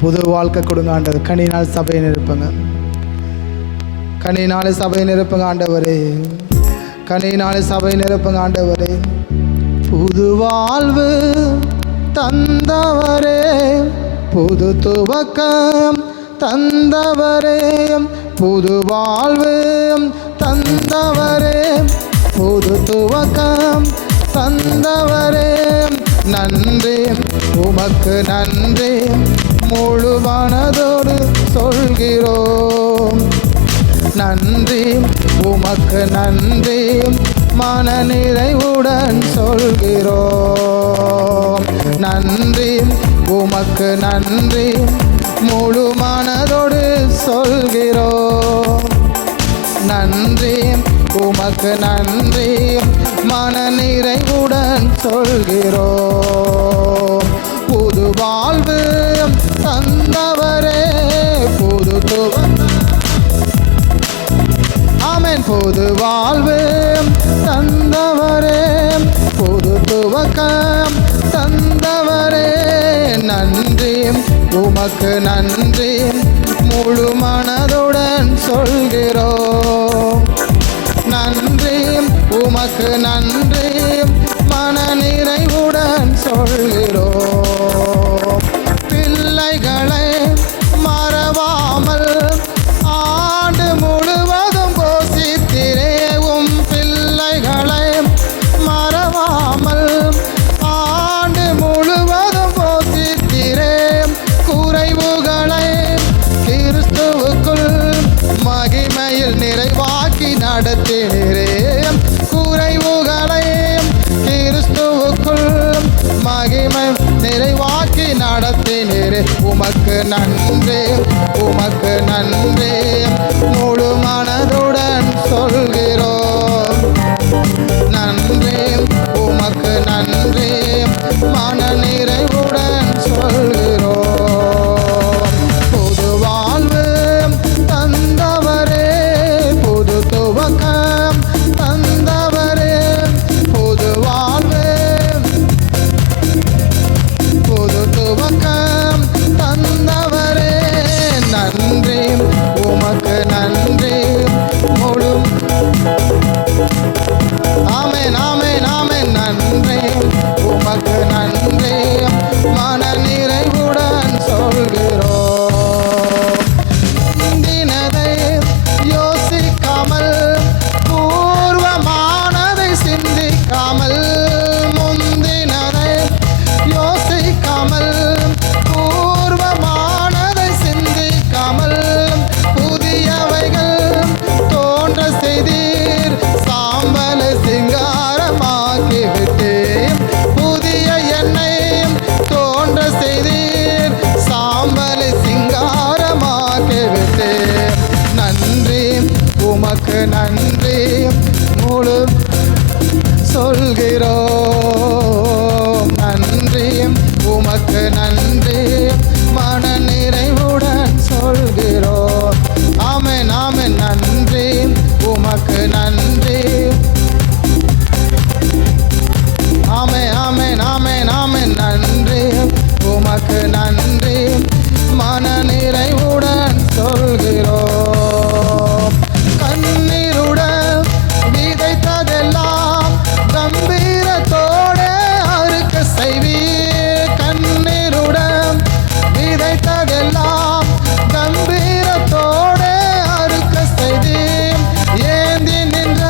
புது வாழ்க்கை கொடுங்க ஆண்டவர். கனியினால் சபையை நிரப்புங்க, கனியினாலே சபையை நிரப்புங்க ஆண்டவரே, கனியினாலே சபையை நிரப்புங்க ஆண்டவரே. புது வாழ்வு தந்தவரே, புது துவக்கம் தந்தவரே, புது வாழ்வு தந்தவரே, புது துவக்கம் தந்தவரே. நன்றி உமக்கு நன்றி முழு மனதோடு சொல்கிறோம். நன்றி உமக்கு நன்றி மன நிறைவுடன் சொல்கிறோம். நன்றி உமக்கு நன்றி முழு மனதோடு சொல்கிறோம். நன்றி உமக்கு நன்றி மன நிறைவுடன் சொல்கிறோம். புது வாழ்வு தந்தவரே, புது ஆமென். புது வாழ்வு தந்தவரே, புது துவக்கம் தந்தவரே. நன்றி உமக்கு நன்றி முழு மனதுடன் சொல்கிறோம். நன்றி உமக்கு நன்றி மன நிறைவுடன் சொல்கிறோம். பிள்ளைகளை மறவாமல் ஆண்டு முழுவதும் போஷித்திரே. உம் பிள்ளைகளை மறவாமல் ஆண்டு முழுவதும் போஷித்திரே. குறைவுகளை கிறிஸ்துவுக்குள் மகிமையில் நிறைவாக்கி நடத்தினரே. குறைவுகளை கிறிஸ்துவுக்குள் மகிமை நிறைவாக்கி நடத்தினரே. உமக்கு நன்றி உமக்கு நன்றி முழு மனதுடன் சொல்கிறோம். நன்றி உமக்கு நன்றி மன நிறைவுடன் சொல்கிறோம். புது வாழ்வு தந்தவரே, புது துவக்கம் தந்தவரே, புது வாழ்வு புது துவக்கம் தந்தவரே. நன்றி உமக்கு நன்றி முழு ஆமென் ஆமென் ஆமென். நன்றி உமக்கு நன்றி மன நிறைவுடன் சொல்கிறோம். முந்தினதை யோசிக்காமல் பூர்வமானதை சிந்திக்காமல், முந்தினதை யோசிக்காமல் பூர்வமானதை சிந்திக்காமல், புதியவைகள் தோன்ற செய்தீர், சாம்பல சிங்காரமாக்கி விட்டேன். புதிய எண்ணெய் தோன்ற செய்தீர், சாம்பல சிங்காரமாக்கி விட்டேன். நன்றி உமக்கு நன்றி முழு சொல்கிறோம். நன்றி உமக்கு நன்றி மன நிறைவுடன் சொல்கிறோம். ஆமென் ஆமென். நன்றி உமக்கு நன்றி ஆமென் ஆமென் ஆமென் ஆமென். நன்றி உமக்கு நன்றி மன நிறைவுடன் சொல்கிறோம். கண்ணீருடன் விதைத்ததெல்லாம் கம்பீரத்தோடு அறுக்க செய்வீர். கண்ணீருடன் விதைத்ததெல்லாம் கம்பீரத்தோடு அறுக்க செய்தீர். ஏந்தி நின்ற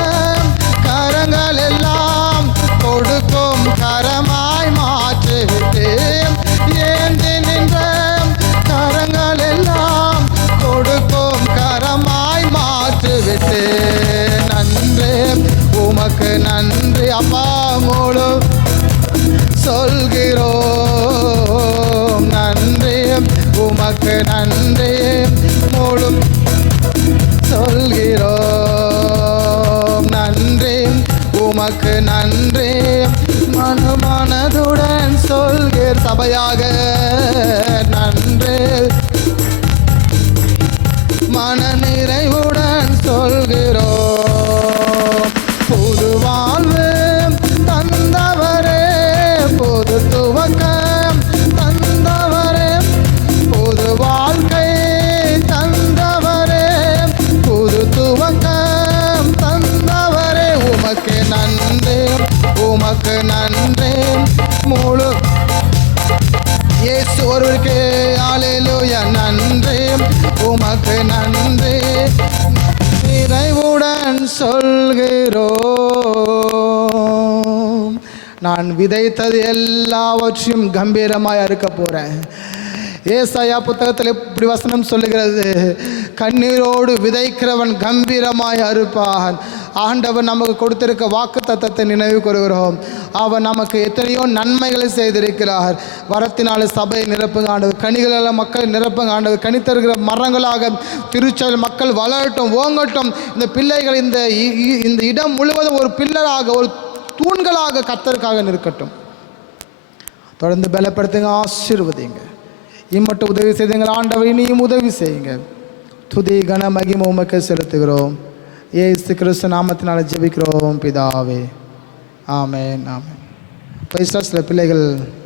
கரங்கள் எல்லாம் கொடுக்கும் கரமாய் மாற்றிவிட்டேன். ஏந்தி நின்ற கரங்கள் எல்லாம் கொடுக்கும் கரமாய் மாற்றிவிட்டேன். நன்றி உமக்கு நன்றி அப்பா முழு சொல்கிறோம். நன்றி உமக்கு நன்றி முழு சொல்கிறோம். நன்றி உமக்கு நன்றி மனு மனதுடன் சொல்கிற சபையாக நன்றி மன நிறைவுடன் சொல்கிறோம். புது வாழ்வு தந்தவரே, புது துவக்கம் தந்தவரே, புது உமக்கே அல்லேலூயா நன்றி உமக்கு நன்றி நிறைவுடன் சொல்கிறோம். நான் விதைத்தது எல்லாவற்றையும் கம்பீரமாய் அறுக்க போகிறேன். ஏசாயா புத்தகத்தில் இப்படி வசனம் சொல்லுகிறது, கண்ணீரோடு விதைக்கிறவன் கம்பீரமாய் அறுப்பான். ஆண்டவர் நமக்கு கொடுத்திருக்க வாக்கு தத்தத்தை நினைவு கூறுகிறோம். அவர் நமக்கு எத்தனையோ நன்மைகளை செய்திருக்கிறார். வரத்தினால சபையை நிரப்புங்க ஆண்டவர், கனிகளால் மக்கள் நிரப்புங்க ஆண்டவர், கனி தருகிற மரங்களாக திருச்சபையில் மக்கள் வளரட்டும், ஓங்கட்டும். இந்த பிள்ளைகள் இந்த இடம் முழுவதும் ஒரு பில்லராக, ஒரு தூண்களாக கர்த்தருக்காக நிற்கட்டும். தொடர்ந்து பலப்படுத்துங்க, ஆசீர்வதிங்க. இம்மட்டும் உதவி செய்துங்கள் ஆண்டவர், இனியும் உதவி செய்யுங்க. துதி கன மகிமை உமக்கு செலுத்துகிறோம். இயேசு கிறிஸ்து நாமத்தினால ஜெபிக்கிறோம் பிதாவே, ஆமென் ஆமென். சில பிள்ளைகள்